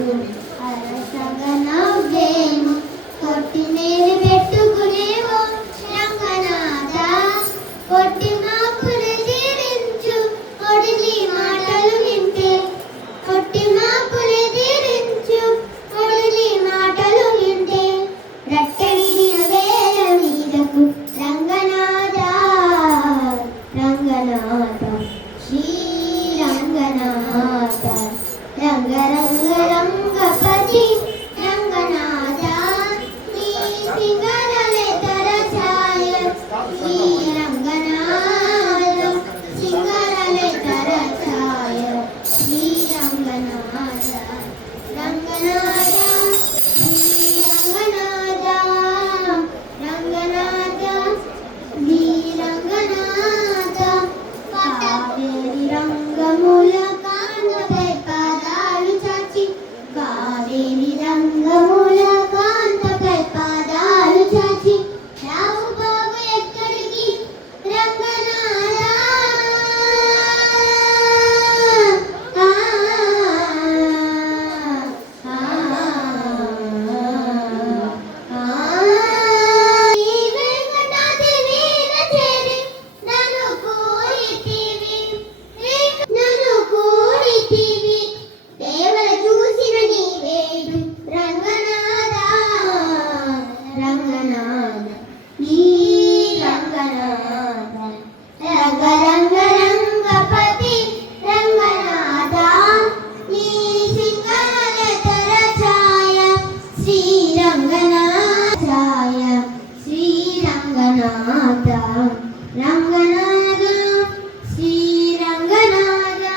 这个。സകല